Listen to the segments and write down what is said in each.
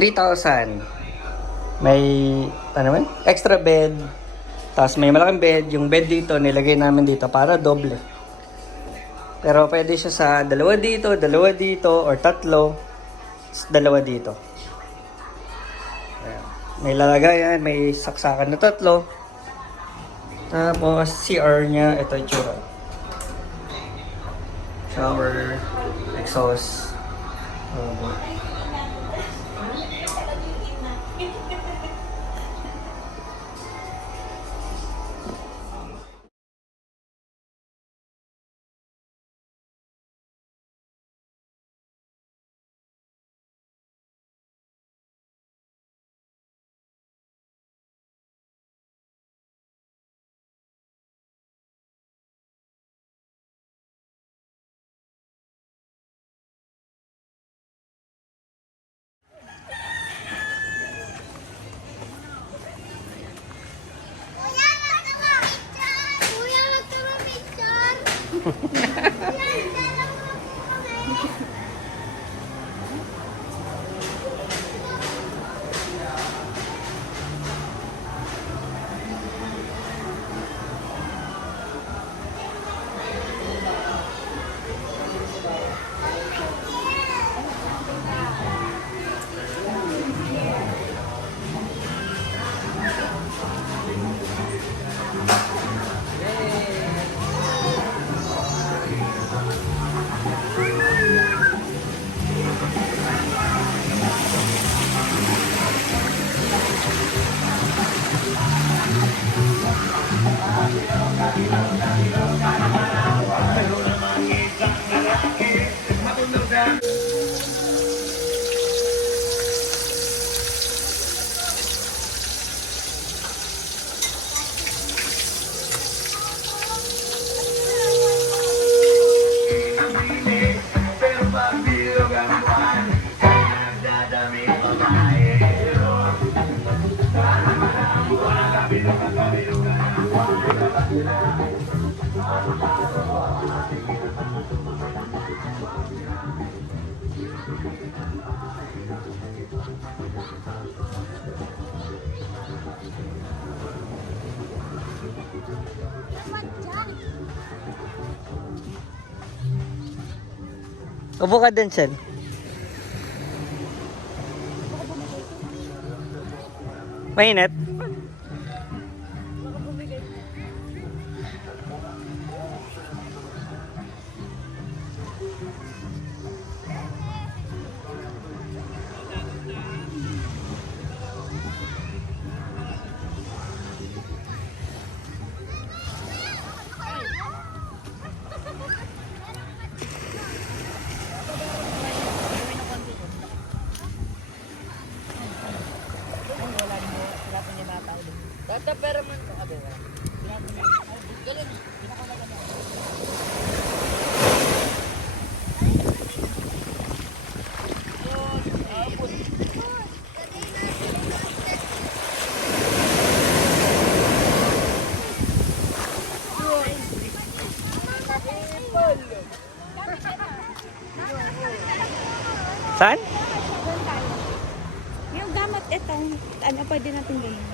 3,000. May, ano man, extra bed. Tapos may malaking bed. Yung bed dito, nilagay namin dito para doble. Pero pwede siya sa dalawa dito, or tatlo. Dalawa dito. Ayan. May lalagayan, may saksakan na tatlo. Tapos CR niya, ito yung tsura. Shower, exhaust. Upo ka din, Sel. Mainit? Pero man to abi. Saan? Yung gamit itong, ano, pwede natin gawin.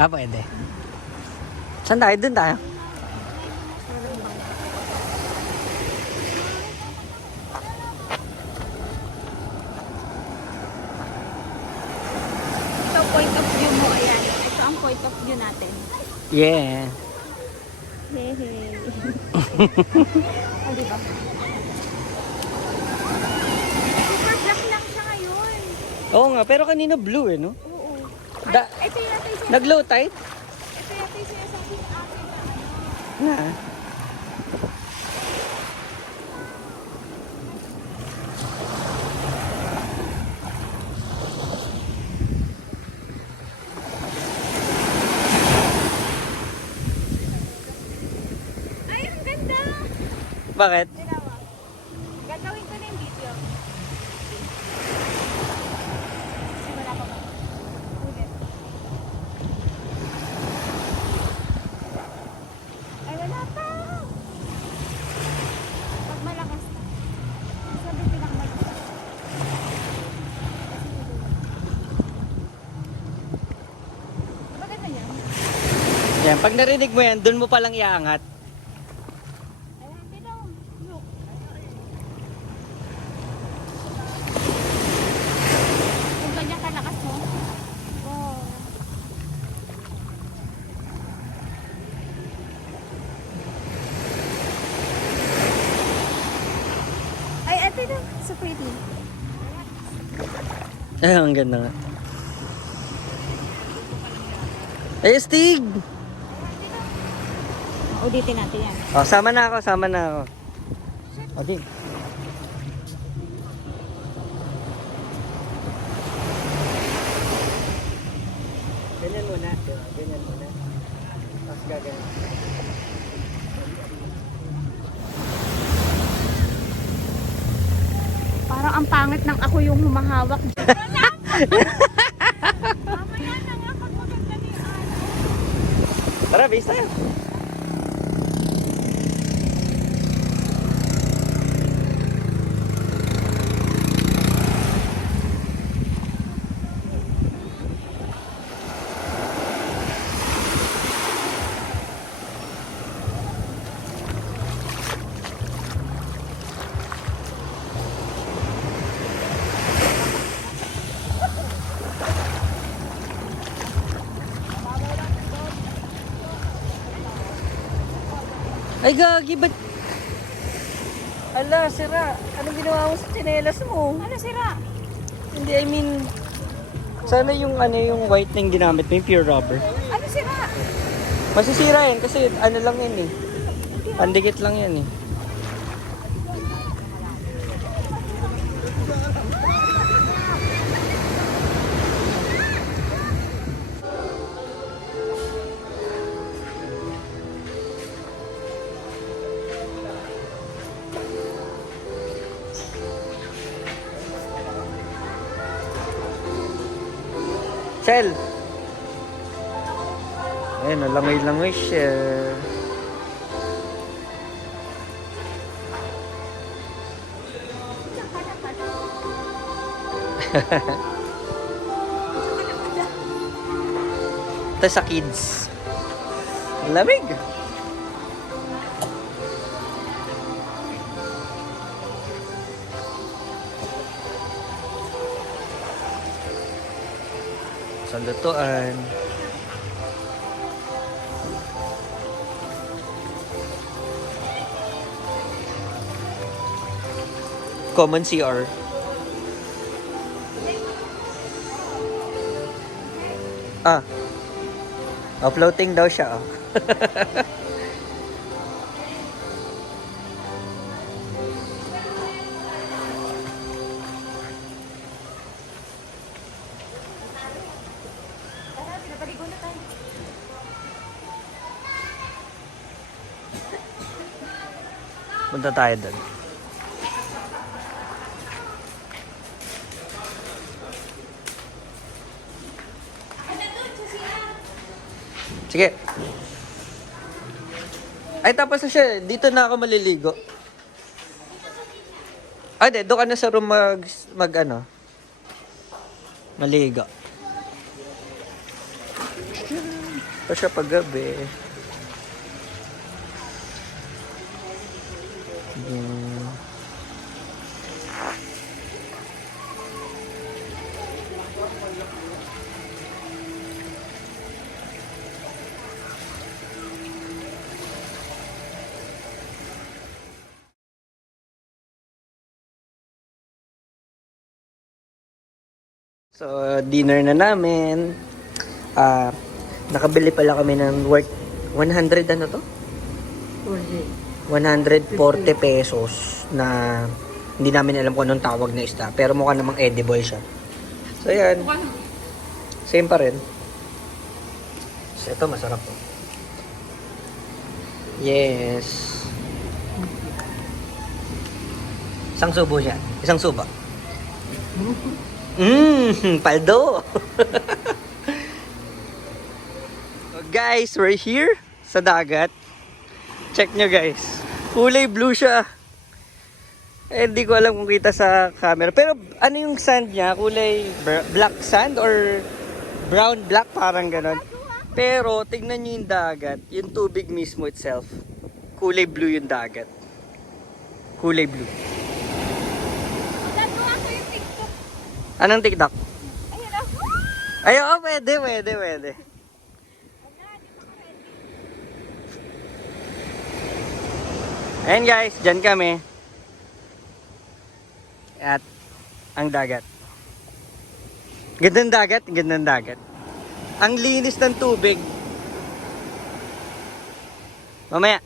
Ah, pwede. Saan tayo? Doon tayo. Ito, point of view mo, ayan. Ito ang point of view natin. Yeah. Hehe. Oh, diba? Super black lang siya ngayon. Oo nga, pero kanina blue eh, no? Oo. Da Ito yata yung Nag-low tide? ito yata yung sinasabi ng akin Na. na ano. Ay, ang ganda! Bakit? Dalawa. Gagawin ko na yung video. Kasi wala pa ba? Ulit. Ay, wala pa! Pag malakas na. Sabi pinakamalakas. Yan, pag narinig mo yan, dun mo palang iangat. Ayan, pero, look. Kung ganyan kalakas mo. Wow. Ay, ate na. So pretty. Ay, ang ganda nga. Ay, Stig! Ulitin natin yan. Oh, sama na ako. O, di. Ganyan muna, diba? Ganyan muna. Tapos gaganyan. Parang ang pangit ng ako yung humahawak. Mamaya na nga pag maganda ni Ana. Tara, base tayo. Ay, gagi, ba't? Ala, sira. Anong ginawa mo sa tsinelas mo? Ano sira? Hindi, I mean, sana yung yung white na yung ginamit mo, yung pure rubber. Ano sira? Masisira yan kasi ano lang yan eh. Pandikit lang yan eh. Chel! Ayun, langoy-langoy siya. Ito sa kids. Ang lamig. Sa lutuan. Common CR. Ah. Oh, floating daw siya. Oh. Punta tayo doon. Sige. Ay, tapos na siya. Dito na ako maliligo. Ay, di. Doon ka na sa room maligo. Ito siya paggabi. So, dinner na namin. Nakabili pala kami ng worth 100 ano to? 140 pesos na hindi namin alam kung anong tawag na isda. Pero mukha namang edible siya. So, yan. Same pa rin. So, ito masarap to. Yes. Isang subo siya. Isang subo. Paldo. Guys, we're here sa dagat. Check nyo guys. Kulay blue siya. Eh, hindi ko alam kung kita sa camera. Pero ano yung sand niya? Kulay black sand or brown black? Parang ganon. Pero, tignan nyo yung dagat. Yung tubig mismo itself. Kulay blue yung dagat. Kulay blue. Gagawa ko yung TikTok. Anong TikTok? Ayun ako. Ay, oo, pwede. Wala, di pa ready. Ayan guys, dyan kami. At ang dagat. Gandang dagat, gandang dagat. Ang linis ng tubig. Mamaya,